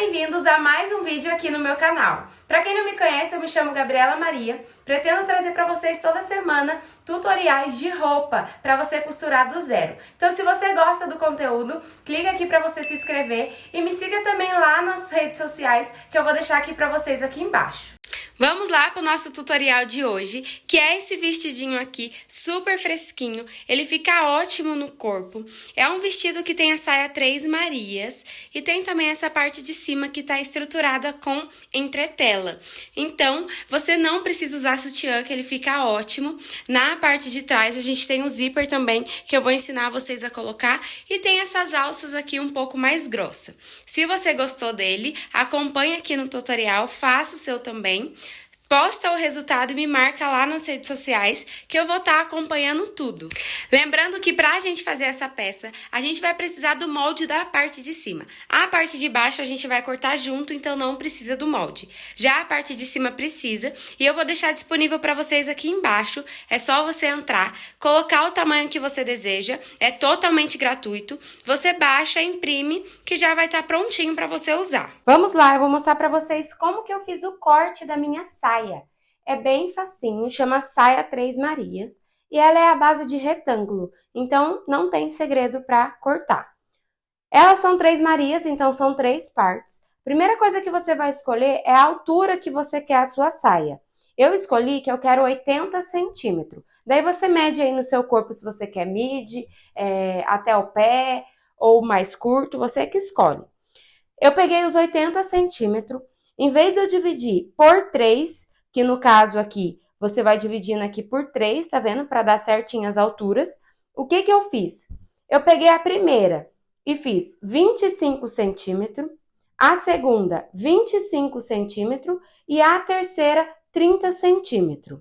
bem-vindos a mais um vídeo aqui no meu canal. Para quem não me conhece, eu me chamo Gabriela Maria. Pretendo trazer para vocês toda semana tutoriais de roupa para você costurar do zero. Então, se você gosta do conteúdo, clica aqui para você se inscrever e me siga também lá nas redes sociais que eu vou deixar aqui para vocês aqui embaixo. Vamos lá para o nosso tutorial de hoje, que é esse vestidinho aqui, super fresquinho, ele fica ótimo no corpo. É um vestido que tem a saia 3 Marias e tem também essa parte de cima que está estruturada com entretela. Então, você não precisa usar sutiã, que ele fica ótimo. Na parte de trás a gente tem o zíper também, que eu vou ensinar vocês a colocar, e tem essas alças aqui um pouco mais grossa. Se você gostou dele, acompanhe aqui no tutorial, faça o seu também. Posta o resultado e me marca lá nas redes sociais que eu vou estar acompanhando tudo. Lembrando que pra gente fazer essa peça, a gente vai precisar do molde da parte de cima. A parte de baixo a gente vai cortar junto, então não precisa do molde. Já a parte de cima precisa, e eu vou deixar disponível para vocês aqui embaixo. É só você entrar, colocar o tamanho que você deseja, é totalmente gratuito. Você baixa, imprime, que já vai estar prontinho para você usar. Vamos lá, eu vou mostrar para vocês como que eu fiz o corte da minha saia. É bem facinho, chama saia 3 Marias e ela é a base de retângulo, então não tem segredo para cortar. Elas são 3 Marias, então são 3 partes. Primeira coisa que você vai escolher é a altura que você quer a sua saia. Eu escolhi que eu quero 80 centímetros. Daí você mede aí no seu corpo se você quer midi, até o pé ou mais curto, você que escolhe. Eu peguei os 80 centímetros, em vez de eu dividir por 3, que no caso aqui, você vai dividindo aqui por 3, tá vendo? Para dar certinho as alturas. O que que eu fiz? Eu peguei a primeira e fiz 25 centímetros, a segunda 25 centímetros e a terceira 30 centímetros.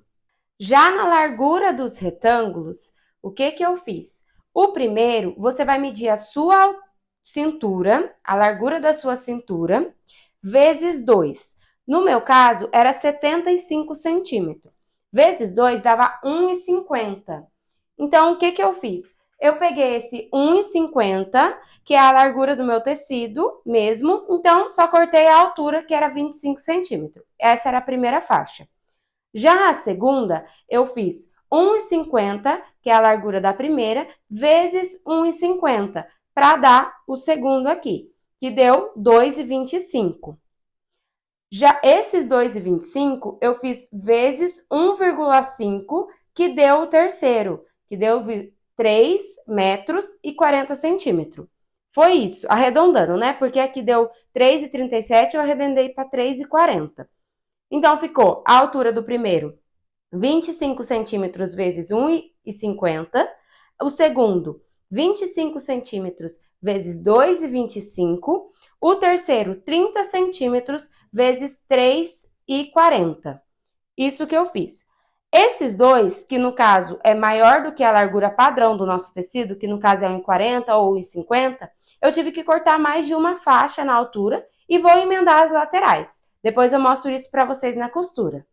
Já na largura dos retângulos, o que que eu fiz? O primeiro, você vai medir a sua cintura, a largura da sua cintura, vezes 2. No meu caso, era 75 centímetros. Vezes 2 dava 1,50. Então, o que que eu fiz? Eu peguei esse 1,50, que é a largura do meu tecido mesmo, então só cortei a altura, que era 25 centímetros. Essa era a primeira faixa. Já a segunda, eu fiz 1,50, que é a largura da primeira, vezes 1,50, para dar o segundo aqui, que deu 2,25. Já esses 2,25 eu fiz vezes 1,5, que deu o terceiro, que deu 3 metros e 40 centímetros. Foi isso, arredondando, né? Porque aqui deu 3,37, eu arredondei para 3,40. Então, ficou a altura do primeiro, 25 centímetros vezes 1,50. O segundo, 25 centímetros vezes 2,25. O terceiro, 30 centímetros vezes 3,40. Isso que eu fiz. Esses dois, que no caso é maior do que a largura padrão do nosso tecido, que no caso é 1,40 ou 1,50, eu tive que cortar mais de uma faixa na altura e vou emendar as laterais. Depois eu mostro isso para vocês na costura.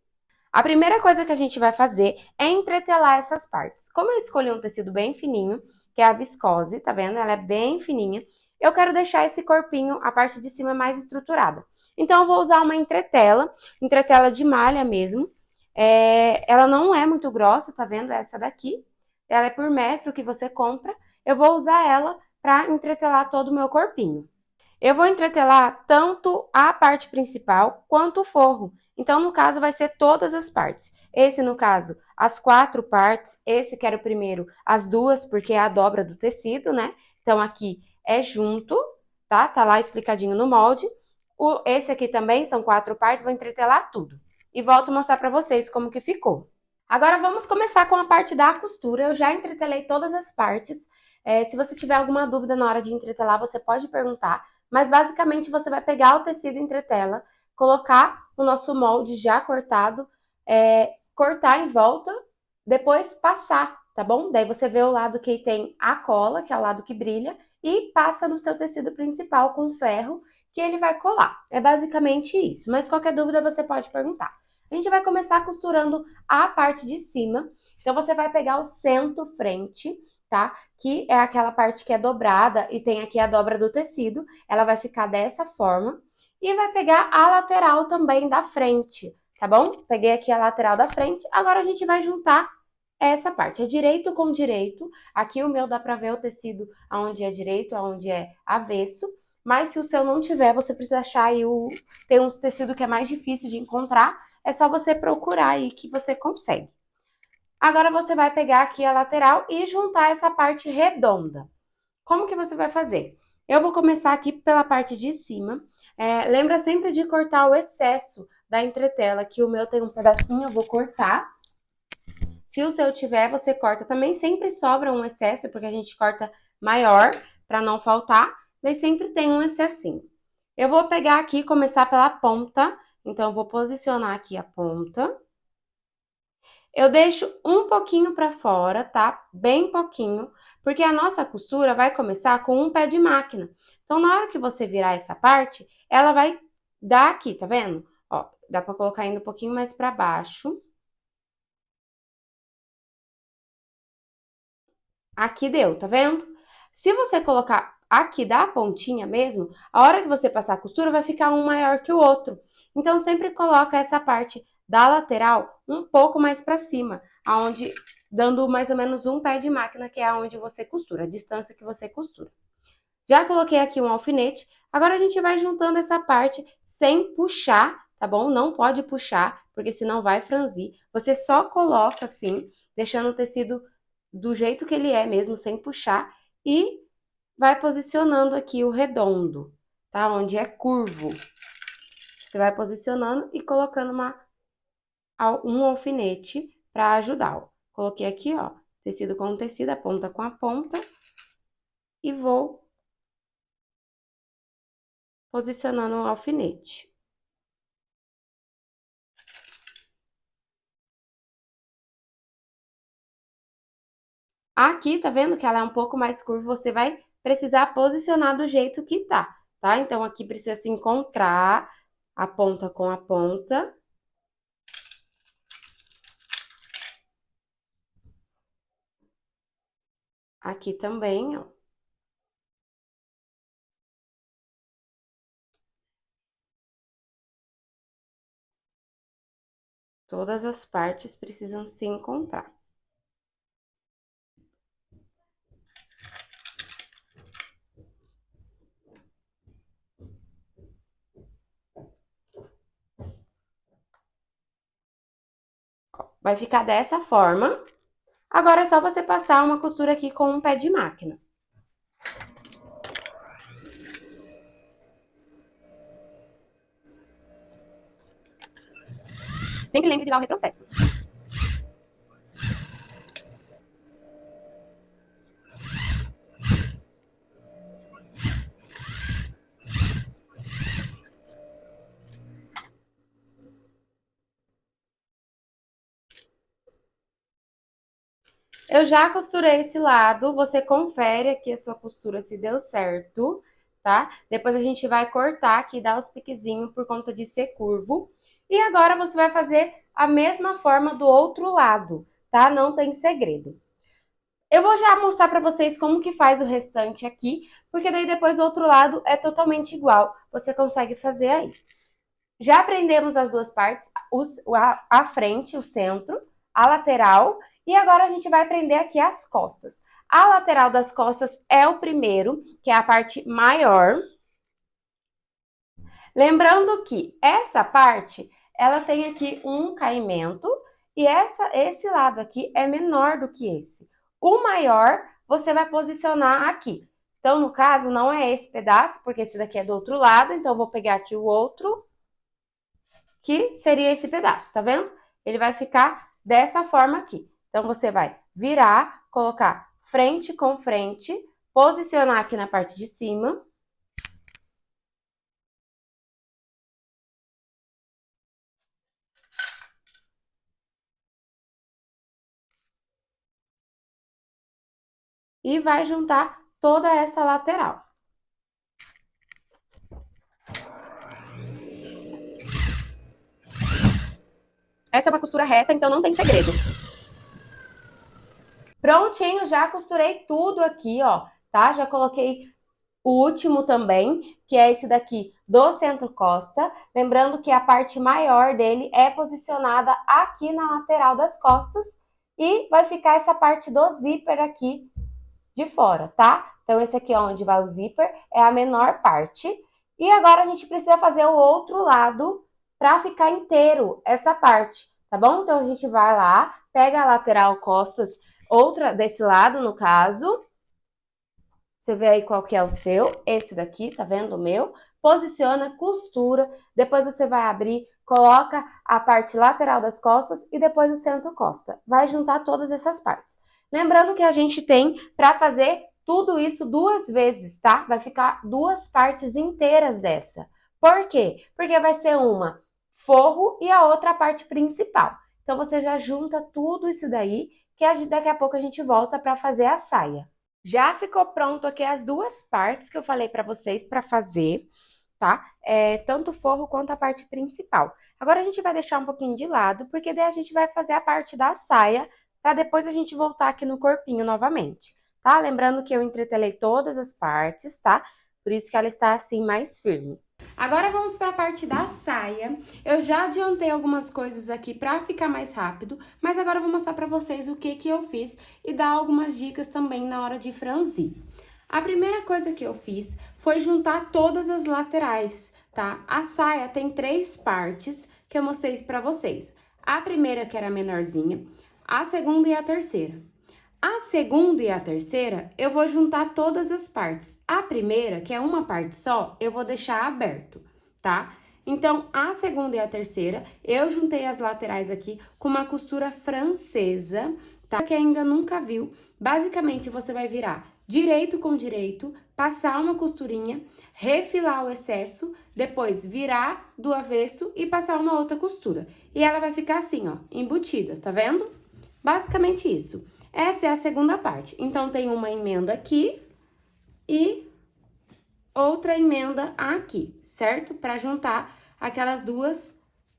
A primeira coisa que a gente vai fazer é entretelar essas partes. Como eu escolhi um tecido bem fininho, que é a viscose, tá vendo? Ela é bem fininha. Eu quero deixar esse corpinho, a parte de cima, mais estruturada. Então, eu vou usar uma entretela de malha mesmo. Ela não é muito grossa, tá vendo? Essa daqui. Ela é por metro que você compra. Eu vou usar ela para entretelar todo o meu corpinho. Eu vou entretelar tanto a parte principal quanto o forro. Então, no caso, vai ser todas as partes. Esse, no caso, as 4 partes. Esse que era o primeiro, as 2, porque é a dobra do tecido, né? Então, aqui é junto, tá? Tá lá explicadinho no molde. Esse aqui também são 4 partes, vou entretelar tudo. E volto a mostrar pra vocês como que ficou. Agora, vamos começar com a parte da costura. Eu já entretelei todas as partes. Se você tiver alguma dúvida na hora de entretelar, você pode perguntar. Mas, basicamente, você vai pegar o tecido entretela, colocar o nosso molde já cortado, cortar em volta, depois passar, tá bom? Daí você vê o lado que tem a cola, que é o lado que brilha, e passa no seu tecido principal com ferro, que ele vai colar. É basicamente isso, mas qualquer dúvida você pode perguntar. A gente vai começar costurando a parte de cima, então você vai pegar o centro-frente, tá? Que é aquela parte que é dobrada e tem aqui a dobra do tecido, ela vai ficar dessa forma. e vai pegar a lateral também da frente, tá bom? Peguei aqui a lateral da frente, agora a gente vai juntar essa parte. É direito com direito. Aqui o meu dá pra ver o tecido aonde é direito, aonde é avesso. Mas se o seu não tiver, você precisa achar aí tem uns tecido que é mais difícil de encontrar. É só você procurar aí que você consegue. Agora você vai pegar aqui a lateral e juntar essa parte redonda. Como que você vai fazer? Eu vou começar aqui pela parte de cima. Lembra sempre de cortar o excesso da entretela, que o meu tem um pedacinho, eu vou cortar. Se o seu tiver, você corta também. Sempre sobra um excesso, porque a gente corta maior para não faltar. Daí sempre tem um excessinho. Eu vou pegar aqui e começar pela ponta. Então, eu vou posicionar aqui a ponta. Eu deixo um pouquinho para fora, tá? Bem pouquinho, porque a nossa costura vai começar com um pé de máquina. Então, na hora que você virar essa parte, ela vai dar aqui, tá vendo? Ó, dá para colocar ainda um pouquinho mais para baixo. Aqui deu, tá vendo? Se você colocar aqui da pontinha mesmo, a hora que você passar a costura vai ficar um maior que o outro. Então, sempre coloca essa parte da lateral um pouco mais para cima, aonde dando mais ou menos um pé de máquina, que é aonde você costura, a distância que você costura. Já coloquei aqui um alfinete, agora a gente vai juntando essa parte sem puxar, tá bom? Não pode puxar, porque senão vai franzir. Você só coloca assim, deixando o tecido do jeito que ele é mesmo, sem puxar, e vai posicionando aqui o redondo, tá? Onde é curvo. Você vai posicionando e colocando um alfinete para ajudar, ó. Coloquei aqui, ó, tecido com tecido, a ponta com a ponta, e vou posicionando o alfinete. Aqui, tá vendo que ela é um pouco mais curva, você vai precisar posicionar do jeito que tá? Então, aqui precisa se encontrar a ponta com a ponta. Aqui também, ó. Todas as partes precisam se encontrar. Vai ficar dessa forma. Agora é só você passar uma costura aqui com um pé de máquina. Sempre lembre de dar o retrocesso. Eu já costurei esse lado, você confere aqui a sua costura se deu certo, tá? Depois a gente vai cortar aqui, dar os piquezinhos por conta de ser curvo. E agora você vai fazer a mesma forma do outro lado, tá? Não tem segredo. Eu vou já mostrar pra vocês como que faz o restante aqui, porque daí depois o outro lado é totalmente igual, você consegue fazer aí. Já aprendemos as duas partes, a frente, o centro, a lateral, e agora a gente vai aprender aqui as costas. A lateral das costas é o primeiro, que é a parte maior. Lembrando que essa parte, ela tem aqui um caimento, e esse lado aqui é menor do que esse. O maior, você vai posicionar aqui. Então, no caso, não é esse pedaço, porque esse daqui é do outro lado, então eu vou pegar aqui o outro, que seria esse pedaço, tá vendo? Ele vai ficar dessa forma aqui. Então, você vai virar, colocar frente com frente, posicionar aqui na parte de cima. E vai juntar toda essa lateral. Essa é uma costura reta, então não tem segredo. Prontinho, já costurei tudo aqui, ó, tá? Já coloquei o último também, que é esse daqui do centro-costa. Lembrando que a parte maior dele é posicionada aqui na lateral das costas e vai ficar essa parte do zíper aqui de fora, tá? Então, esse aqui é onde vai o zíper, é a menor parte. E agora a gente precisa fazer o outro lado para ficar inteiro essa parte, tá bom? Então, a gente vai lá, pega a lateral costas, outra desse lado, no caso. Você vê aí qual que é o seu, esse daqui, tá vendo o meu? Posiciona, costura, depois você vai abrir, coloca a parte lateral das costas e depois o centro-costa. Vai juntar todas essas partes. Lembrando que a gente tem para fazer tudo isso 2 vezes, tá? Vai ficar 2 partes inteiras dessa. Por quê? Porque vai ser uma forro e a outra a parte principal. Então, você já junta tudo isso daí, que daqui a pouco a gente volta para fazer a saia. Já ficou pronto aqui as 2 partes que eu falei para vocês para fazer, tá? Tanto o forro quanto a parte principal. Agora a gente vai deixar um pouquinho de lado, porque daí a gente vai fazer a parte da saia, para depois a gente voltar aqui no corpinho novamente, tá? Lembrando que eu entretelei todas as partes, tá? Por isso que ela está assim mais firme. Agora vamos para a parte da saia. Eu já adiantei algumas coisas aqui para ficar mais rápido, mas agora eu vou mostrar para vocês o que eu fiz e dar algumas dicas também na hora de franzir. A primeira coisa que eu fiz foi juntar todas as laterais, tá? A saia tem 3 partes que eu mostrei para vocês. A primeira, que era a menorzinha, a segunda e a terceira. A segunda e a terceira, eu vou juntar todas as partes. A primeira, que é uma parte só, eu vou deixar aberto, tá? Então, a segunda e a terceira, eu juntei as laterais aqui com uma costura francesa, tá? Pra quem ainda nunca viu, basicamente você vai virar direito com direito, passar uma costurinha, refilar o excesso, depois virar do avesso e passar uma outra costura. E ela vai ficar assim, ó, embutida, tá vendo? Basicamente isso. Essa é a segunda parte. Então, tem uma emenda aqui e outra emenda aqui, certo? Para juntar aquelas 2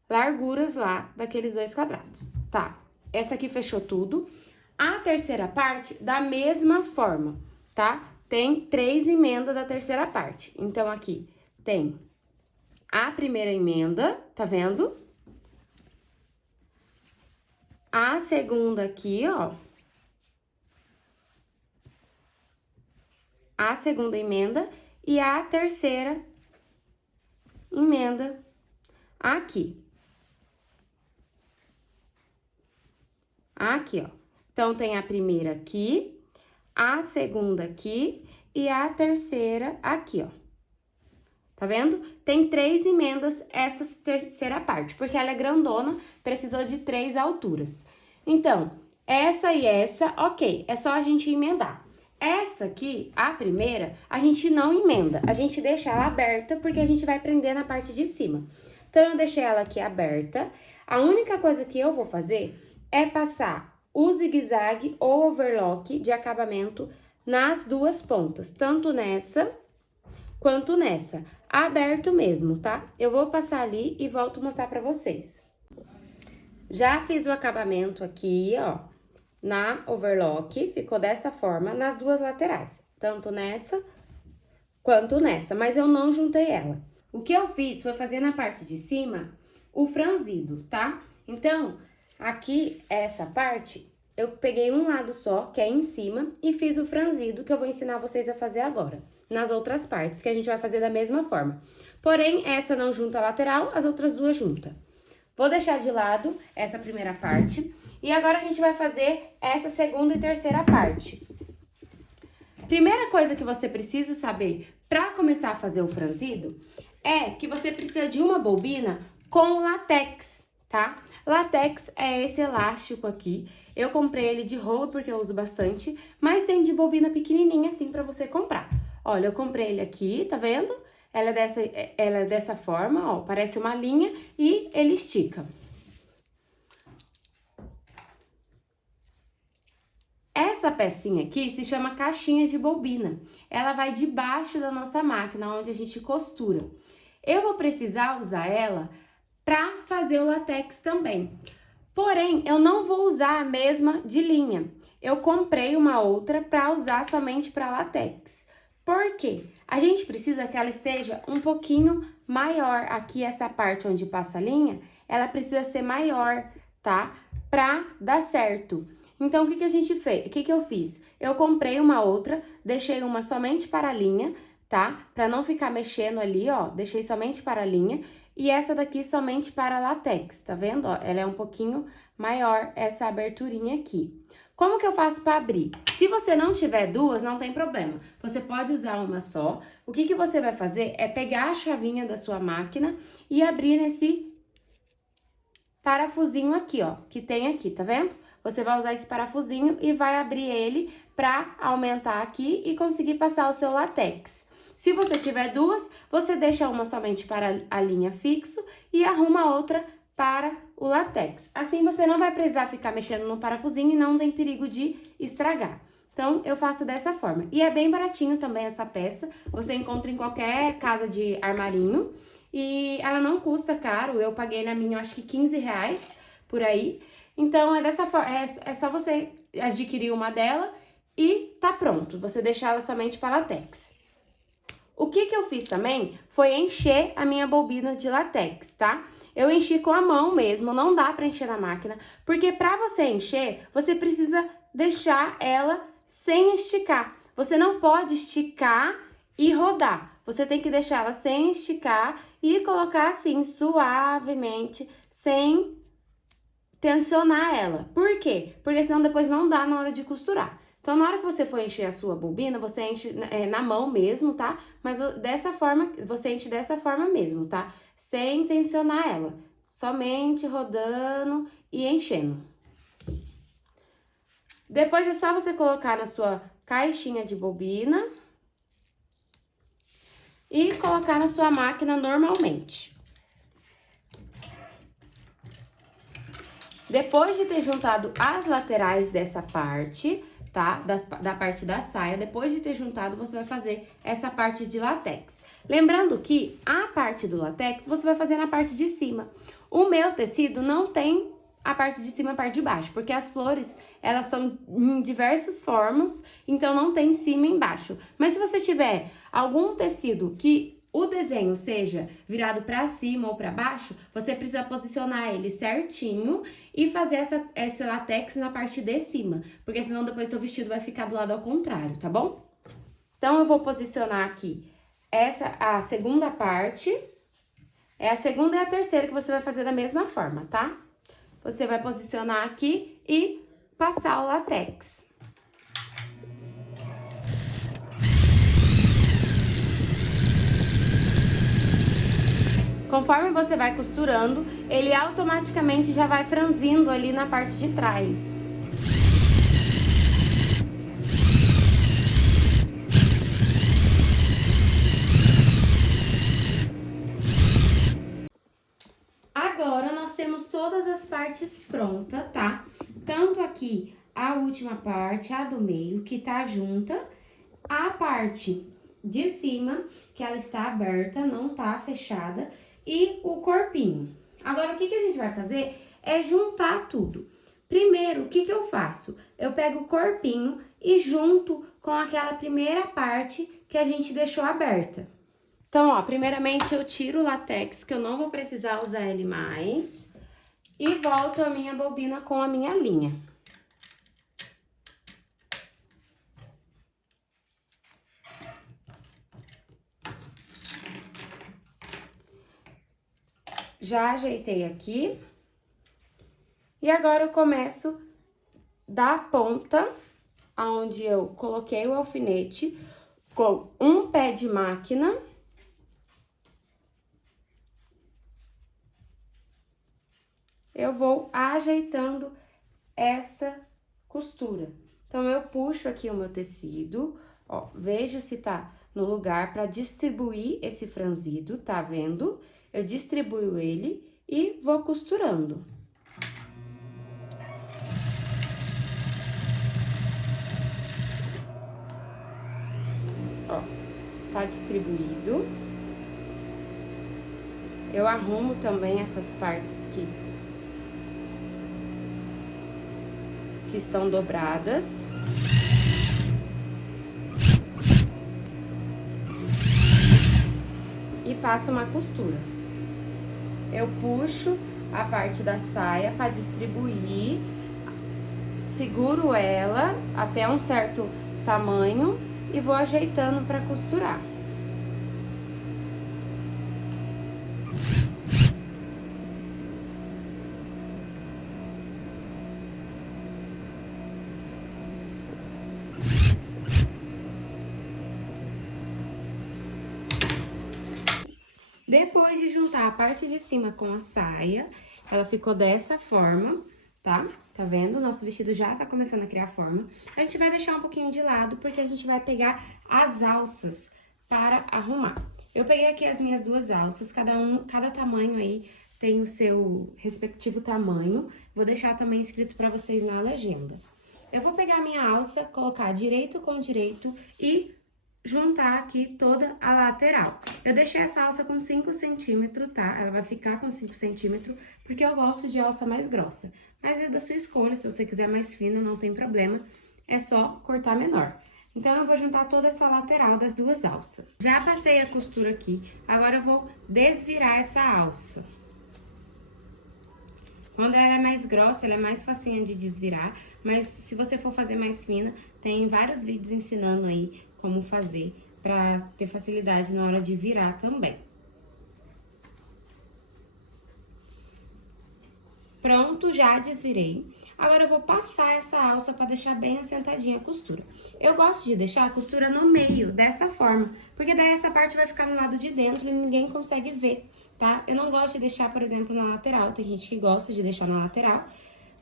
larguras lá daqueles 2 quadrados, tá? Essa aqui fechou tudo. A terceira parte, da mesma forma, tá? Tem 3 emendas da terceira parte. Então, aqui tem a primeira emenda, tá vendo? A segunda aqui, ó. A segunda emenda e a terceira emenda aqui. Aqui, ó. Então, tem a primeira aqui, a segunda aqui e a terceira aqui, ó. Tá vendo? Tem 3 emendas essa terceira parte, porque ela é grandona, precisou de 3 alturas. Então, essa e essa, ok, é só a gente emendar. Essa aqui, a primeira, a gente não emenda, a gente deixa ela aberta, porque a gente vai prender na parte de cima. Então, eu deixei ela aqui aberta. A única coisa que eu vou fazer é passar o zigue-zague ou overlock de acabamento nas 2 pontas, tanto nessa quanto nessa. Aberto mesmo, tá? Eu vou passar ali e volto mostrar pra vocês. Já fiz o acabamento aqui, ó, na overlock, ficou dessa forma nas 2 laterais, tanto nessa quanto nessa, mas eu não juntei ela. O que eu fiz foi fazer na parte de cima o franzido, tá? Então, aqui, essa parte, eu peguei um lado só, que é em cima, e fiz o franzido, que eu vou ensinar vocês a fazer agora, nas outras partes, que a gente vai fazer da mesma forma. Porém, essa não junta a lateral, as outras 2 junta. Vou deixar de lado essa primeira parte, e agora a gente vai fazer essa segunda e terceira parte. Primeira coisa que você precisa saber para começar a fazer o franzido é que você precisa de uma bobina com latex, tá? Latex é esse elástico aqui. Eu comprei ele de rolo porque eu uso bastante, mas tem de bobina pequenininha assim para você comprar. Olha, eu comprei ele aqui, tá vendo? Ela é dessa forma, ó, parece uma linha e ele estica. Essa pecinha aqui se chama caixinha de bobina. Ela vai debaixo da nossa máquina, onde a gente costura. Eu vou precisar usar ela para fazer o latex também. Porém, eu não vou usar a mesma de linha. Eu comprei uma outra para usar somente para latex. Por quê? A gente precisa que ela esteja um pouquinho maior. Aqui, essa parte onde passa a linha, ela precisa ser maior, tá? Pra dar certo. Então, o que que a gente fez? O que que eu fiz? Eu comprei uma outra, deixei uma somente para a linha, tá? Pra não ficar mexendo ali, ó, deixei somente para a linha. E essa daqui somente para latex, tá vendo? Ó, ela é um pouquinho maior, essa aberturinha aqui. Como que eu faço para abrir? Se você não tiver duas, não tem problema. Você pode usar uma só. O que que você vai fazer é pegar a chavinha da sua máquina e abrir nesse parafusinho aqui, ó, que tem aqui, tá vendo? Você vai usar esse parafusinho e vai abrir ele para aumentar aqui e conseguir passar o seu latex. Se você tiver duas, você deixa uma somente para a linha fixo e arruma outra para o latex. Assim você não vai precisar ficar mexendo no parafusinho e não tem perigo de estragar. Então, eu faço dessa forma. E é bem baratinho também essa peça, você encontra em qualquer casa de armarinho. E ela não custa caro, eu paguei na minha, acho que 15 reais por aí. Então, é dessa forma, é só você adquirir uma dela e tá pronto. Você deixar ela somente para latex. O que que eu fiz também foi encher a minha bobina de latex, tá? Eu enchi com a mão mesmo, não dá pra encher na máquina, porque pra você encher, você precisa deixar ela sem esticar. Você não pode esticar e rodar. Você tem que deixar ela sem esticar e colocar assim, suavemente, sem tensionar ela. Por quê? Porque senão depois não dá na hora de costurar. Então, na hora que você for encher a sua bobina, você enche na mão mesmo, tá? Mas dessa forma, você enche dessa forma mesmo, tá? Sem tensionar ela. Somente rodando e enchendo. Depois é só você colocar na sua caixinha de bobina e colocar na sua máquina normalmente. Depois de ter juntado as laterais dessa parte, tá? Da parte da saia, depois de ter juntado, você vai fazer essa parte de latex. Lembrando que a parte do latex, você vai fazer na parte de cima. O meu tecido não tem a parte de cima e a parte de baixo, porque as flores, elas são em diversas formas, então não tem cima e embaixo. Mas se você tiver algum tecido que o desenho seja virado para cima ou para baixo, você precisa posicionar ele certinho e fazer esse latex na parte de cima, porque senão depois seu vestido vai ficar do lado ao contrário, tá bom? Então, eu vou posicionar aqui a segunda parte, é a segunda e a terceira que você vai fazer da mesma forma, tá? Você vai posicionar aqui e passar o latex. Conforme você vai costurando, ele automaticamente já vai franzindo ali na parte de trás. Agora, nós temos todas as partes prontas, tá? Tanto aqui, a última parte, a do meio, que tá junta, a parte de cima, que ela está aberta, não tá fechada, e o corpinho. Agora, o que que a gente vai fazer é juntar tudo. Primeiro, o que que eu faço? Eu pego o corpinho e junto com aquela primeira parte que a gente deixou aberta. Então, ó, primeiramente eu tiro o latex, que eu não vou precisar usar ele mais, e volto a minha bobina com a minha linha. Já ajeitei aqui. E agora eu começo da ponta, onde eu coloquei o alfinete, com um pé de máquina. Eu vou ajeitando essa costura. Então, eu puxo aqui o meu tecido, ó, vejo se tá no lugar para distribuir esse franzido, tá vendo? Eu distribuo ele e vou costurando. Ó, tá distribuído. Eu arrumo também essas partes que estão dobradas. passo uma costura. Eu puxo a parte da saia para distribuir, seguro ela até um certo tamanho e vou ajeitando para costurar. Depois de juntar a parte de cima com a saia, ela ficou dessa forma, tá? Tá vendo? Nosso vestido já tá começando a criar forma. A gente vai deixar um pouquinho de lado, porque a gente vai pegar as alças para arrumar. Eu peguei aqui as minhas duas alças, cada tamanho aí tem o seu respectivo tamanho. Vou deixar também escrito pra vocês na legenda. Eu vou pegar a minha alça, colocar direito com direito e juntar aqui toda a lateral. Eu deixei essa alça com 5 centímetros, tá? Ela vai ficar com 5 centímetros, porque eu gosto de alça mais grossa. Mas é da sua escolha, se você quiser mais fina, não tem problema. É só cortar menor. Então, eu vou juntar toda essa lateral das duas alças. Já passei a costura aqui, agora eu vou desvirar essa alça. Quando ela é mais grossa, ela é mais facinha de desvirar, mas se você for fazer mais fina, tem vários vídeos ensinando aí como fazer pra ter facilidade na hora de virar também. Pronto, já desvirei. Agora eu vou passar essa alça pra deixar bem assentadinha a costura. Eu gosto de deixar a costura no meio, dessa forma, porque daí essa parte vai ficar no lado de dentro e ninguém consegue ver, tá? Eu não gosto de deixar, por exemplo, na lateral, tem gente que gosta de deixar na lateral,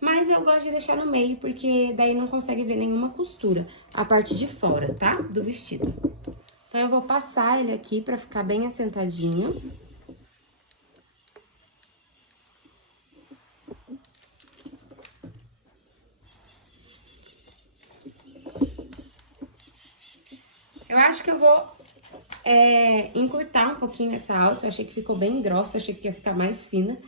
mas eu gosto de deixar no meio, porque daí não consegue ver nenhuma costura, a parte de fora, tá? Do vestido. Então, eu vou passar ele aqui pra ficar bem assentadinho. Eu acho que eu vou encurtar um pouquinho essa alça, eu achei que ficou bem grossa, eu achei que ia ficar mais fina.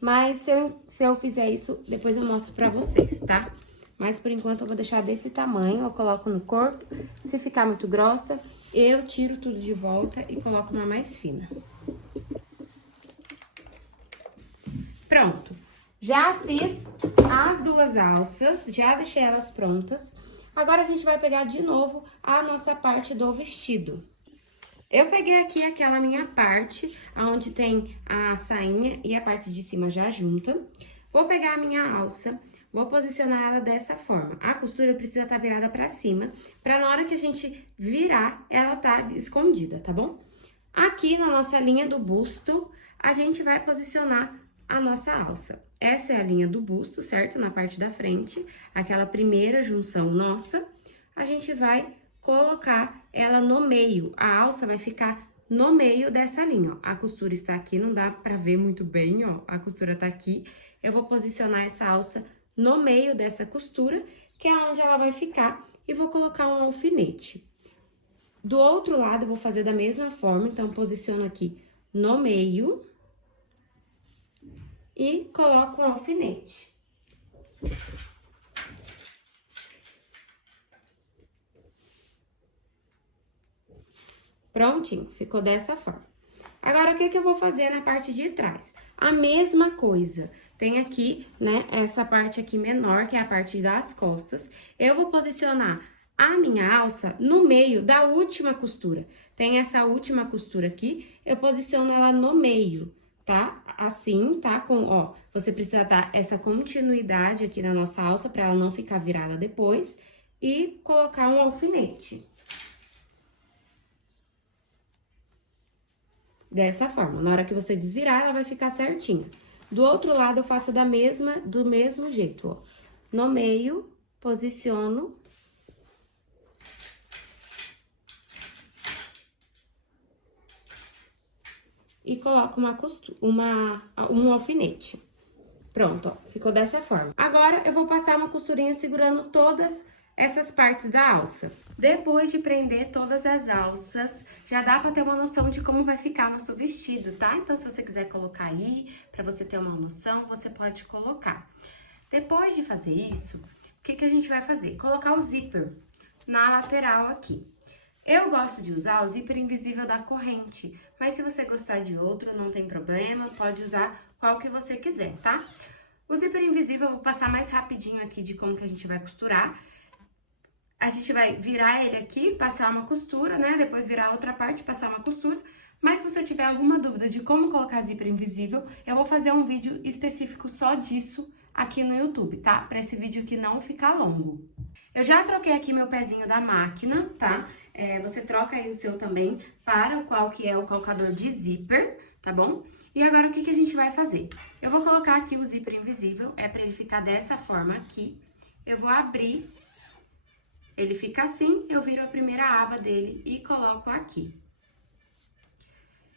Mas se eu fizer isso, depois eu mostro pra vocês, tá? Mas por enquanto eu vou deixar desse tamanho, eu coloco no corpo. Se ficar muito grossa, eu tiro tudo de volta e coloco uma mais fina. Pronto. Já fiz as duas alças, já deixei elas prontas. Agora a gente vai pegar de novo a nossa parte do vestido. Eu peguei aqui aquela minha parte, onde tem a sainha e a parte de cima já junta. Vou pegar a minha alça, vou posicionar ela dessa forma. A costura precisa estar virada pra cima, pra na hora que a gente virar, ela tá escondida, tá bom? Aqui na nossa linha do busto, a gente vai posicionar a nossa alça. Essa é a linha do busto, certo? Na parte da frente, aquela primeira junção nossa, a gente vai colocar ela no meio. A alça vai ficar no meio dessa linha, ó. A costura está aqui, não dá pra ver muito bem, ó. A costura tá aqui. Eu vou posicionar essa alça no meio dessa costura, que é onde ela vai ficar, e vou colocar um alfinete. Do outro lado, eu vou fazer da mesma forma, então, posiciono aqui no meio e coloco um alfinete. Prontinho, ficou dessa forma. Agora, o que eu vou fazer na parte de trás? A mesma coisa. Tem aqui, né, essa parte aqui menor, que é a parte das costas. Eu vou posicionar a minha alça no meio da última costura. Tem essa última costura aqui, eu posiciono ela no meio, tá? Assim, tá? Ó, você precisa dar essa continuidade aqui na nossa alça, pra ela não ficar virada depois. E colocar um alfinete. Dessa forma, na hora que você desvirar, ela vai ficar certinha. Do outro lado, eu faço do mesmo jeito, ó. No meio, posiciono. E coloco um alfinete. Pronto, ó, ficou dessa forma. Agora, eu vou passar uma costurinha segurando todas essas partes da alça. Depois de prender todas as alças, já dá pra ter uma noção de como vai ficar nosso vestido, tá? Então, se você quiser colocar aí, pra você ter uma noção, você pode colocar. Depois de fazer isso, o que a gente vai fazer? Colocar o zíper na lateral aqui. Eu gosto de usar o zíper invisível da corrente, mas se você gostar de outro, não tem problema, pode usar qual que você quiser, tá? O zíper invisível eu vou passar mais rapidinho aqui de como que a gente vai costurar. A gente vai virar ele aqui, passar uma costura, né? Depois virar a outra parte, passar uma costura. Mas se você tiver alguma dúvida de como colocar zíper invisível, eu vou fazer um vídeo específico só disso aqui no YouTube, tá? Para esse vídeo aqui não ficar longo. Eu já troquei aqui meu pezinho da máquina, tá? Você troca aí o seu também para qual que é o calcador de zíper, tá bom? E agora o que que a gente vai fazer? Eu vou colocar aqui o zíper invisível, para ele ficar dessa forma aqui. Eu vou abrir, ele fica assim, eu viro a primeira aba dele e coloco aqui.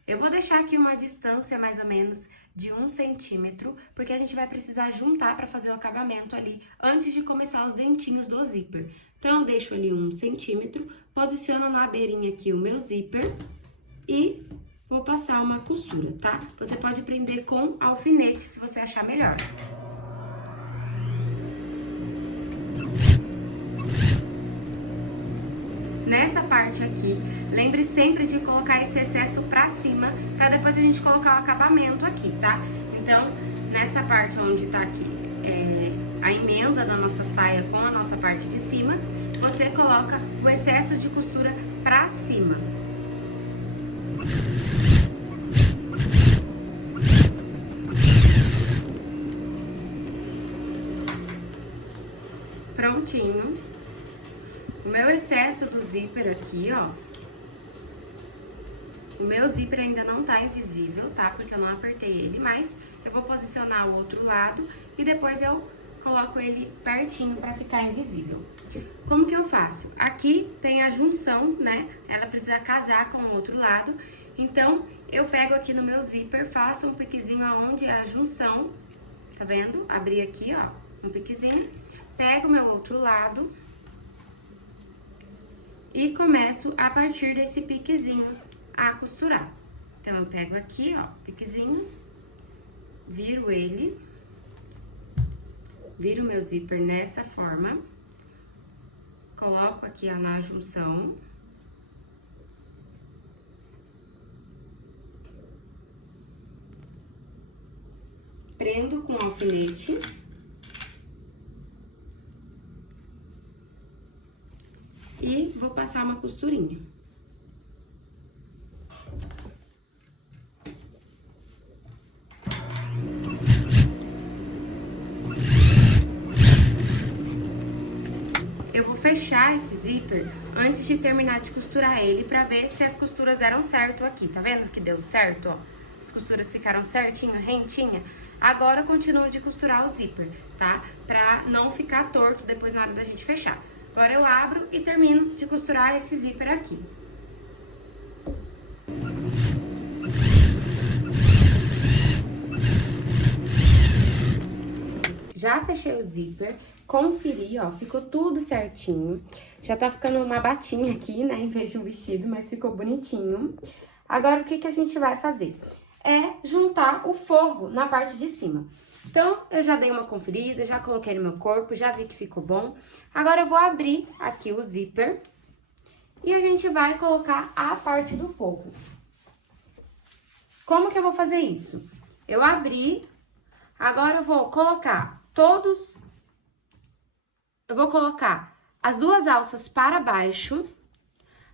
Eu vou deixar aqui uma distância mais ou menos de 1 centímetro, porque a gente vai precisar juntar para fazer o acabamento ali antes de começar os dentinhos do zíper. Então, eu deixo ali 1 centímetro, posiciono na beirinha aqui o meu zíper e vou passar uma costura, tá? Você pode prender com alfinete se você achar melhor. Nessa parte aqui, lembre sempre de colocar esse excesso pra cima, pra depois a gente colocar o acabamento aqui, tá? Então, nessa parte onde tá aqui a emenda da nossa saia com a nossa parte de cima, você coloca o excesso de costura pra cima. Prontinho. O meu excesso do zíper aqui, ó, o meu zíper ainda não tá invisível, tá? Porque eu não apertei ele, mas eu vou posicionar o outro lado e depois eu coloco ele pertinho pra ficar invisível. Como que eu faço? Aqui tem a junção, né? Ela precisa casar com o outro lado, então eu pego aqui no meu zíper, faço um piquezinho aonde é a junção, tá vendo? Abri aqui, ó, um piquezinho, pego o meu outro lado e começo a partir desse piquezinho a costurar. Então, eu pego aqui, ó, piquezinho, viro ele, viro o meu zíper nessa forma, coloco aqui, ó, na junção. Prendo com alfinete. E vou passar uma costurinha. Eu vou fechar esse zíper antes de terminar de costurar ele pra ver se as costuras deram certo aqui. Tá vendo que deu certo, ó? As costuras ficaram certinho, rentinha. Agora eu continuo de costurar o zíper, tá? Pra não ficar torto depois na hora da gente fechar. Agora eu abro e termino de costurar esse zíper aqui. Já fechei o zíper, conferi, ó, ficou tudo certinho. Já tá ficando uma batinha aqui, né, em vez de um vestido, mas ficou bonitinho. Agora, o que que a gente vai fazer? Juntar o forro na parte de cima. Então, eu já dei uma conferida, já coloquei no meu corpo, já vi que ficou bom. Agora, eu vou abrir aqui o zíper e a gente vai colocar a parte do forro. Como que eu vou fazer isso? Eu abri, agora eu vou colocar eu vou colocar as duas alças para baixo,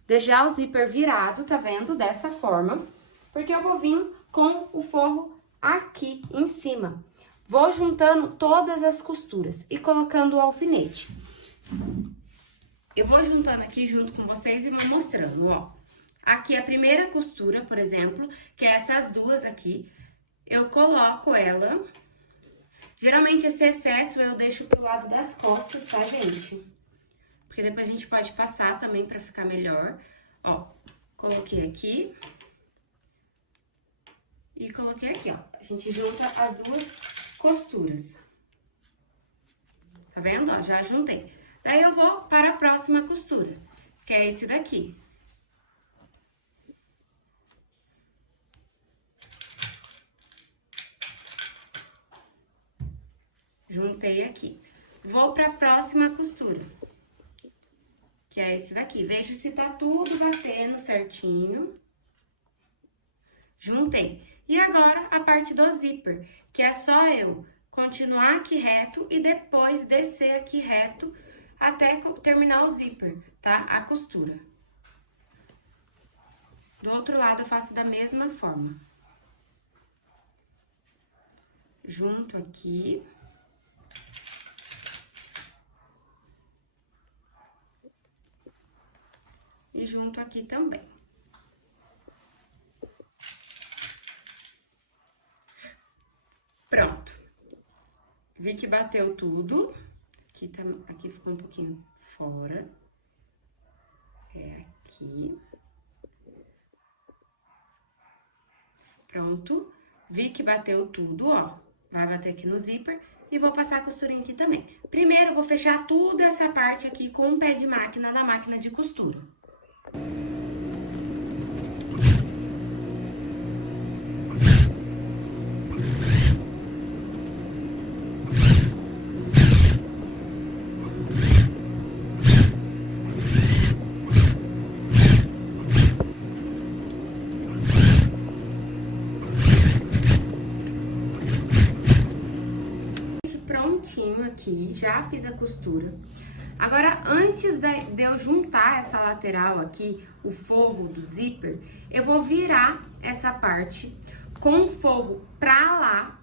deixar o zíper virado, tá vendo? Dessa forma, porque eu vou vir com o forro aqui em cima. Vou juntando todas as costuras e colocando o alfinete. Eu vou juntando aqui junto com vocês e vou mostrando, ó. Aqui a primeira costura, por exemplo, que é essas duas aqui, eu coloco ela. Geralmente esse excesso eu deixo pro lado das costas, tá, gente? Porque depois a gente pode passar também pra ficar melhor. Ó, coloquei aqui. E coloquei aqui, ó. A gente junta as duas costuras. Tá vendo? Ó, já juntei. Daí eu vou para a próxima costura, que é esse daqui. Juntei aqui. Vou para a próxima costura, que é esse daqui. Veja se tá tudo batendo certinho. Juntei. E agora, a parte do zíper, que é só eu continuar aqui reto e depois descer aqui reto até terminar o zíper, tá? A costura. Do outro lado, eu faço da mesma forma. Junto aqui. E junto aqui também. Pronto. Vi que bateu tudo. Aqui ficou um pouquinho fora. É aqui. Pronto. Vi que bateu tudo, ó. Vai bater aqui no zíper. E vou passar a costurinha aqui também. Primeiro, eu vou fechar tudo essa parte aqui com o pé de máquina da máquina de costura. Prontinho aqui, já fiz a costura. Agora, antes de eu juntar essa lateral aqui, o forro do zíper, eu vou virar essa parte com o forro pra lá.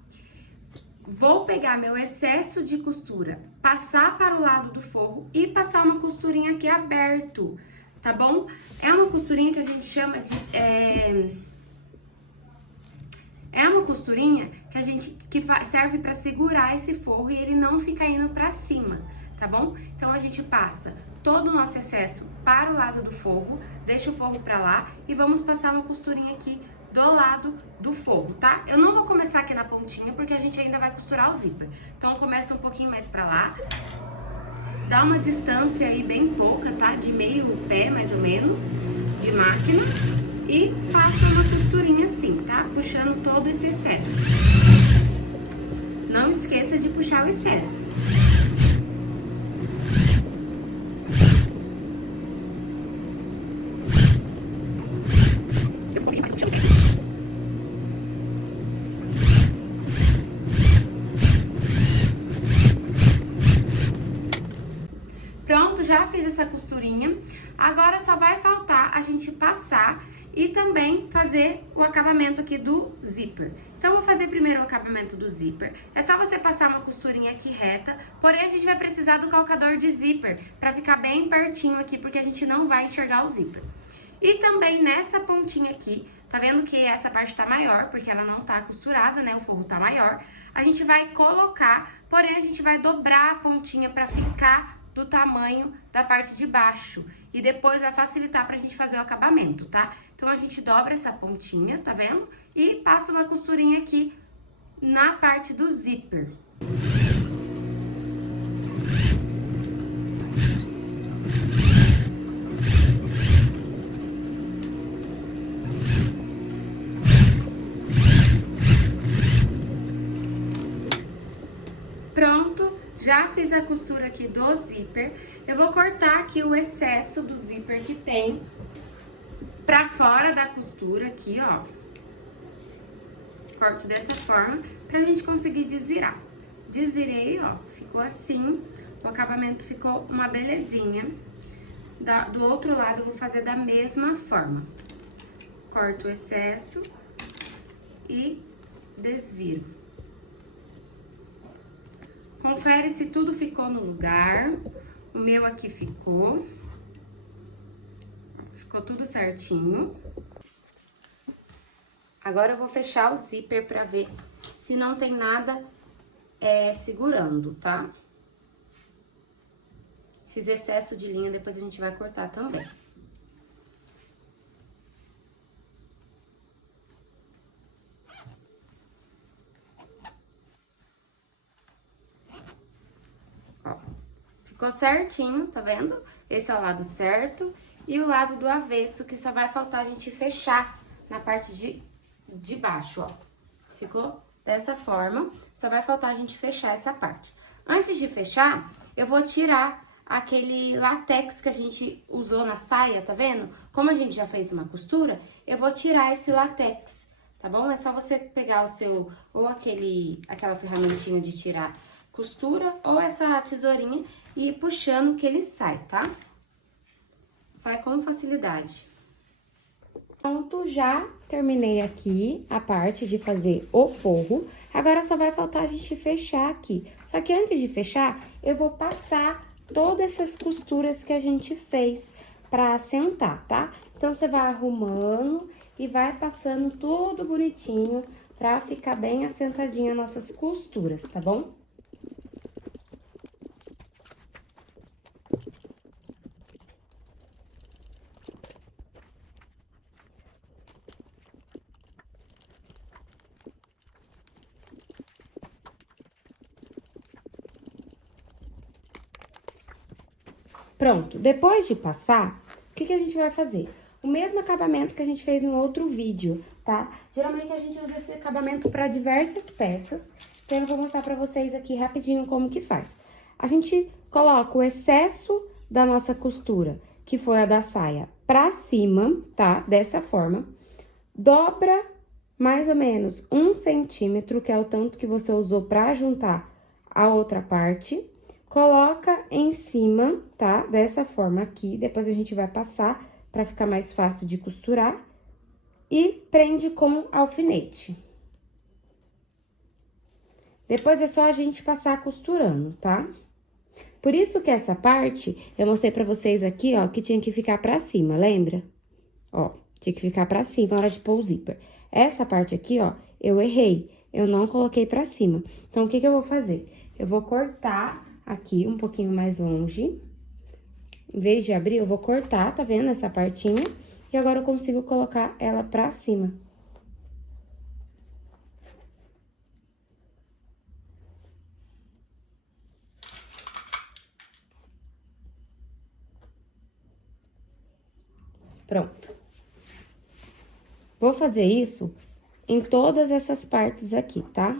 Vou pegar meu excesso de costura, passar para o lado do forro e passar uma costurinha aqui aberto, tá bom? É uma costurinha que a gente chama de... É uma costurinha que serve para segurar esse forro e ele não ficar indo para cima, tá bom? Então, a gente passa todo o nosso excesso para o lado do forro, deixa o forro para lá e vamos passar uma costurinha aqui do lado do forro, tá? Eu não vou começar aqui na pontinha porque a gente ainda vai costurar o zíper. Então, começa um pouquinho mais para lá, dá uma distância aí bem pouca, tá? De meio pé, mais ou menos, de máquina. E faça uma costurinha assim, tá? Puxando todo esse excesso. Não esqueça de puxar o excesso. Pronto, já fiz essa costurinha. Agora só vai faltar a gente passar e também fazer o acabamento aqui do zíper. Então, eu vou fazer primeiro o acabamento do zíper. É só você passar uma costurinha aqui reta, porém a gente vai precisar do calcador de zíper para ficar bem pertinho aqui, porque a gente não vai enxergar o zíper. E também nessa pontinha aqui, tá vendo que essa parte tá maior, porque ela não tá costurada, né? O forro tá maior. A gente vai colocar, porém a gente vai dobrar a pontinha para ficar do tamanho da parte de baixo. E depois vai facilitar pra gente fazer o acabamento, tá? Então, a gente dobra essa pontinha, tá vendo? E passa uma costurinha aqui na parte do zíper. Pronto. Já fiz a costura aqui do zíper. Eu vou cortar aqui o excesso do zíper que tem pra fora da costura aqui, ó. Corte dessa forma pra gente conseguir desvirar. Desvirei, ó, ficou assim. O acabamento ficou uma belezinha. Do outro lado, eu vou fazer da mesma forma. Corto o excesso e desviro. Confere se tudo ficou no lugar. O meu aqui ficou. Ficou tudo certinho. Agora eu vou fechar o zíper pra ver se não tem nada segurando, tá? Esses excessos de linha depois a gente vai cortar também. Ficou certinho, tá vendo? Esse é o lado certo e o lado do avesso, que só vai faltar a gente fechar na parte de baixo, ó. Ficou dessa forma, só vai faltar a gente fechar essa parte. Antes de fechar, eu vou tirar aquele latex que a gente usou na saia, tá vendo? Como a gente já fez uma costura, eu vou tirar esse latex, tá bom? É só você pegar o seu, ou aquela ferramentinha de tirar costura, ou essa tesourinha e ir puxando que ele sai, tá? Sai com facilidade. Pronto, já terminei aqui a parte de fazer o forro. Agora só vai faltar a gente fechar aqui. Só que antes de fechar, eu vou passar todas essas costuras que a gente fez pra assentar, tá? Então, você vai arrumando e vai passando tudo bonitinho pra ficar bem assentadinha nossas costuras, tá bom? Pronto, depois de passar, o que a gente vai fazer? O mesmo acabamento que a gente fez no outro vídeo, tá? Geralmente a gente usa esse acabamento para diversas peças, então eu vou mostrar pra vocês aqui rapidinho como que faz. A gente coloca o excesso da nossa costura, que foi a da saia, pra cima, tá? Dessa forma. Dobra mais ou menos 1 centímetro, que é o tanto que você usou pra juntar a outra parte. Coloca em cima, tá? Dessa forma aqui, depois a gente vai passar pra ficar mais fácil de costurar. E prende com alfinete. Depois é só a gente passar costurando, tá? Por isso que essa parte, eu mostrei pra vocês aqui, ó, que tinha que ficar pra cima, lembra? Ó, tinha que ficar pra cima na hora de pôr o zíper. Essa parte aqui, ó, eu errei, eu não coloquei pra cima. Então, o que eu vou fazer? Eu vou cortar aqui um pouquinho mais longe. Em vez de abrir, eu vou cortar, tá vendo? Essa partinha. E agora eu consigo colocar ela pra cima. Pronto. Vou fazer isso em todas essas partes aqui, tá?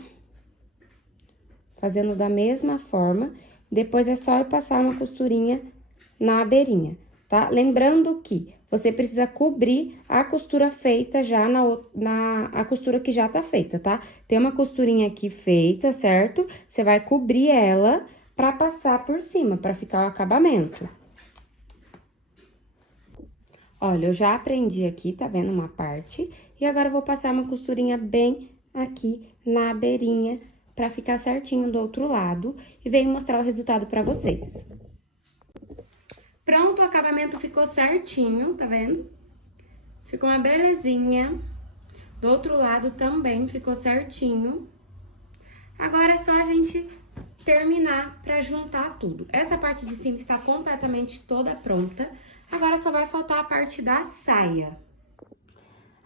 Fazendo da mesma forma. Depois é só eu passar uma costurinha na beirinha, tá? Lembrando que você precisa cobrir a costura feita já a costura que já tá feita, tá? Tem uma costurinha aqui feita, certo? Você vai cobrir ela pra passar por cima, pra ficar o acabamento. Olha, eu já aprendi aqui, tá vendo? Uma parte. E agora eu vou passar uma costurinha bem aqui na beirinha, pra ficar certinho do outro lado. E venho mostrar o resultado pra vocês. Pronto, o acabamento ficou certinho, tá vendo? Ficou uma belezinha. Do outro lado também ficou certinho. Agora é só a gente terminar pra juntar tudo. Essa parte de cima está completamente toda pronta. Agora só vai faltar a parte da saia.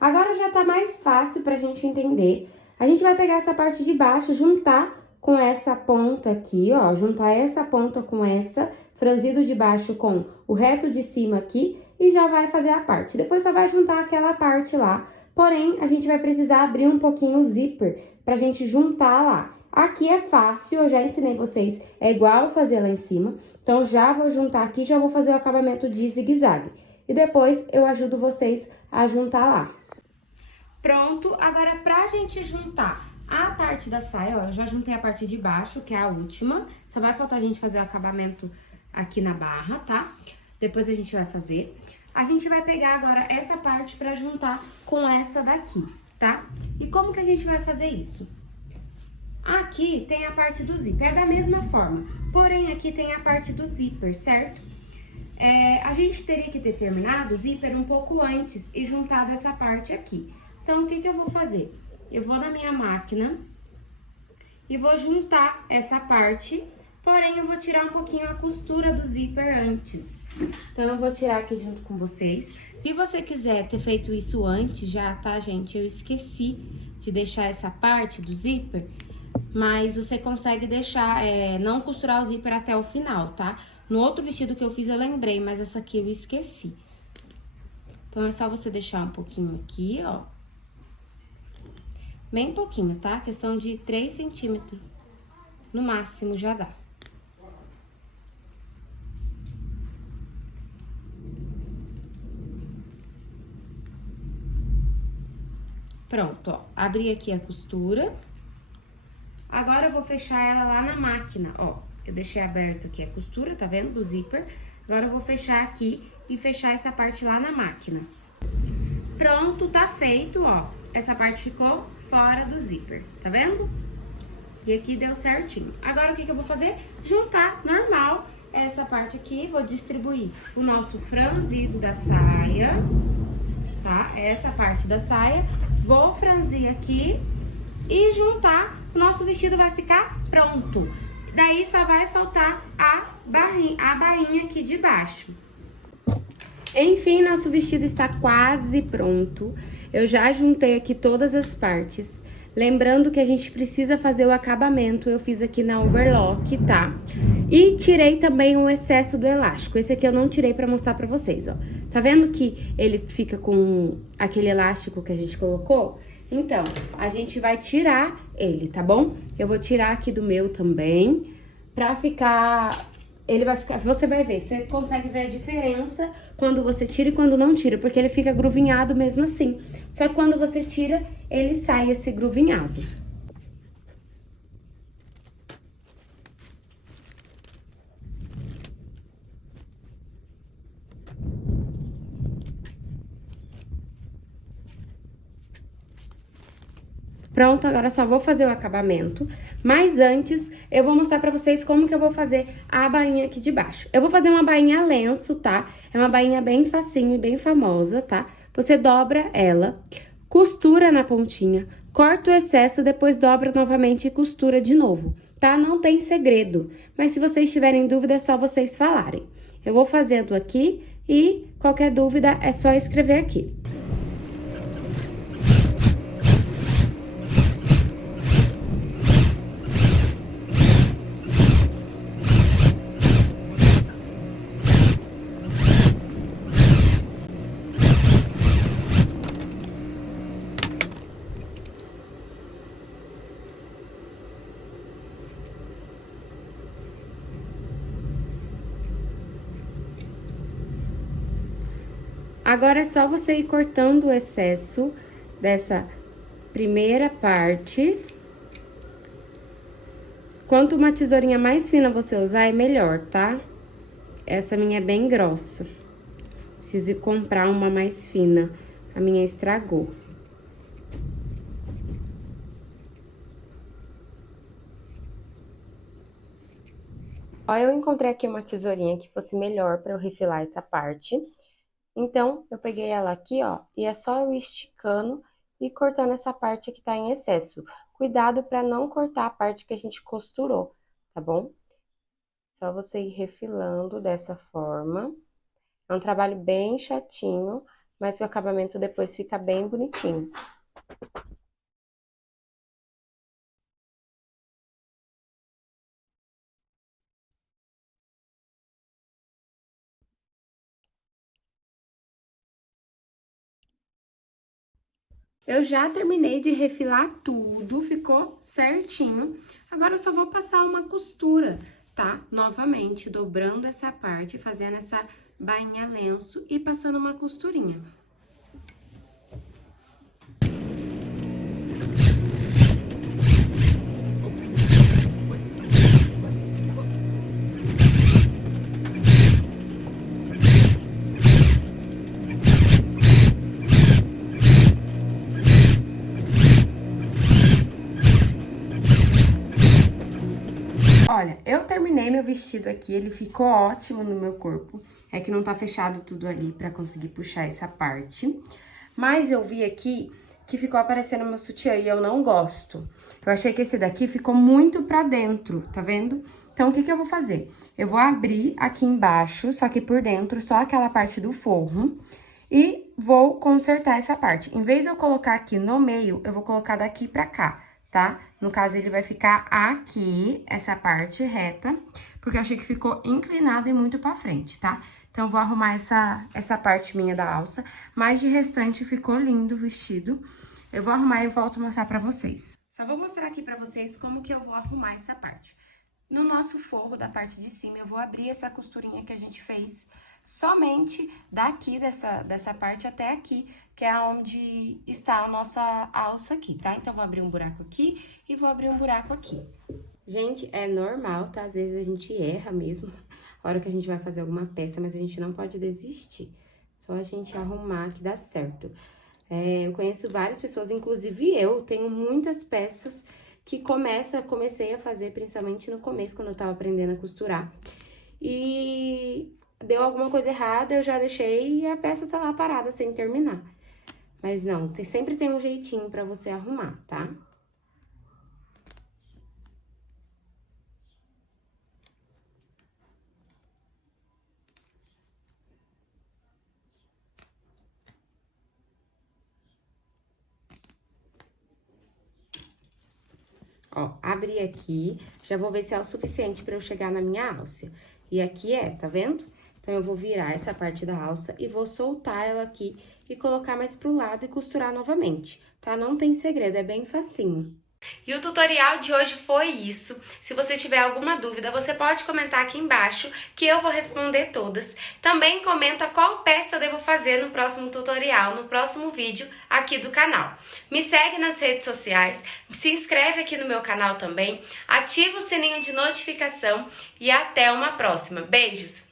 Agora já tá mais fácil pra gente entender. A gente vai pegar essa parte de baixo, juntar com essa ponta aqui, ó. Juntar essa ponta com essa, franzido de baixo com o reto de cima aqui, e já vai fazer a parte. Depois só vai juntar aquela parte lá. Porém, a gente vai precisar abrir um pouquinho o zíper pra gente juntar lá. Aqui é fácil, eu já ensinei vocês, é igual fazer lá em cima. Então, já vou juntar aqui, já vou fazer o acabamento de zigue-zague. E depois, eu ajudo vocês a juntar lá. Pronto, agora pra gente juntar a parte da saia, ó, eu já juntei a parte de baixo, que é a última. Só vai faltar a gente fazer o acabamento aqui na barra, tá? Depois a gente vai fazer. A gente vai pegar agora essa parte pra juntar com essa daqui, tá? E como que a gente vai fazer isso? Aqui tem a parte do zíper, é da mesma forma, porém aqui tem a parte do zíper, certo? A gente teria que ter terminado o zíper um pouco antes e juntado essa parte aqui. Então, o que eu vou fazer? Eu vou na minha máquina e vou juntar essa parte, porém eu vou tirar um pouquinho a costura do zíper antes. Então, eu vou tirar aqui junto com vocês. Se você quiser ter feito isso antes já, tá, gente? Eu esqueci de deixar essa parte do zíper. Mas você consegue deixar, não costurar o zíper até o final, tá? No outro vestido que eu fiz eu lembrei, mas essa aqui eu esqueci. Então, é só você deixar um pouquinho aqui, ó. Bem pouquinho, tá? Questão de 3 centímetros. No máximo já dá. Pronto, ó, abri aqui a costura. Agora eu vou fechar ela lá na máquina, ó. Eu deixei aberto aqui a costura, tá vendo? Do zíper. Agora eu vou fechar aqui e fechar essa parte lá na máquina. Pronto, tá feito, ó. Essa parte ficou fora do zíper, tá vendo? E aqui deu certinho. Agora o que eu vou fazer? Juntar normal essa parte aqui. Vou distribuir o nosso franzido da saia, tá? Essa parte da saia. Vou franzir aqui e juntar. O nosso vestido vai ficar pronto. Daí só vai faltar a bainha aqui de baixo. Enfim, nosso vestido está quase pronto. Eu já juntei aqui todas as partes. Lembrando que a gente precisa fazer o acabamento, eu fiz aqui na overlock, tá? E tirei também o excesso do elástico. Esse aqui eu não tirei pra mostrar pra vocês, ó. Tá vendo que ele fica com aquele elástico que a gente colocou? Então, a gente vai tirar ele, tá bom? Eu vou tirar aqui do meu também, pra ficar... Ele vai ficar, você vai ver, você consegue ver a diferença quando você tira e quando não tira, porque ele fica gruvinhado mesmo assim. Só que quando você tira, ele sai esse gruvinhado. Pronto, agora só vou fazer o acabamento, mas antes eu vou mostrar pra vocês como que eu vou fazer a bainha aqui de baixo. Eu vou fazer uma bainha lenço, tá? É uma bainha bem facinho e bem famosa, tá? Você dobra ela, costura na pontinha, corta o excesso, depois dobra novamente e costura de novo, tá? Não tem segredo, mas se vocês tiverem dúvida é só vocês falarem. Eu vou fazendo aqui e qualquer dúvida é só escrever aqui. Agora é só você ir cortando o excesso dessa primeira parte. Quanto uma tesourinha mais fina você usar, é melhor, tá? Essa minha é bem grossa. Preciso ir comprar uma mais fina. A minha estragou. Ó, eu encontrei aqui uma tesourinha que fosse melhor pra eu refilar essa parte. Então, eu peguei ela aqui, ó, e é só eu esticando e cortando essa parte que tá em excesso. Cuidado pra não cortar a parte que a gente costurou, tá bom? Só você ir refilando dessa forma. É um trabalho bem chatinho, mas o acabamento depois fica bem bonitinho. Eu já terminei de refilar tudo, ficou certinho. Agora eu só vou passar uma costura, tá? Novamente, dobrando essa parte, fazendo essa bainha lenço e passando uma costurinha. Olha, eu terminei meu vestido aqui, ele ficou ótimo no meu corpo. É que não tá fechado tudo ali pra conseguir puxar essa parte. Mas eu vi aqui que ficou aparecendo meu sutiã e eu não gosto. Eu achei que esse daqui ficou muito pra dentro, tá vendo? Então, o que que eu vou fazer? Eu vou abrir aqui embaixo, só que por dentro, só aquela parte do forro. E vou consertar essa parte. Em vez de eu colocar aqui no meio, eu vou colocar daqui pra cá, tá? No caso, ele vai ficar aqui, essa parte reta, porque eu achei que ficou inclinado e muito pra frente, tá? Então, eu vou arrumar essa parte minha da alça, mas de restante ficou lindo o vestido. Eu vou arrumar e volto a mostrar pra vocês. Só vou mostrar aqui pra vocês como que eu vou arrumar essa parte. No nosso forro da parte de cima, eu vou abrir essa costurinha que a gente fez somente daqui, dessa parte até aqui, que é onde está a nossa alça aqui, tá? Então, vou abrir um buraco aqui e vou abrir um buraco aqui. Gente, é normal, tá? Às vezes a gente erra mesmo, a hora que a gente vai fazer alguma peça, mas a gente não pode desistir. Só a gente arrumar que dá certo. Eu conheço várias pessoas, inclusive eu, tenho muitas peças que comecei a fazer, principalmente no começo, quando eu tava aprendendo a costurar. E deu alguma coisa errada, eu já deixei e a peça tá lá parada, sem terminar. Mas não, sempre tem um jeitinho pra você arrumar, tá? Ó, abri aqui, já vou ver se é o suficiente pra eu chegar na minha alça. E aqui tá vendo? Então, eu vou virar essa parte da alça e vou soltar ela aqui e colocar mais pro lado e costurar novamente, tá? Não tem segredo, é bem facinho. E o tutorial de hoje foi isso. Se você tiver alguma dúvida, você pode comentar aqui embaixo que eu vou responder todas. Também comenta qual peça eu devo fazer no próximo tutorial, no próximo vídeo aqui do canal. Me segue nas redes sociais, se inscreve aqui no meu canal também, ativa o sininho de notificação e até uma próxima. Beijos!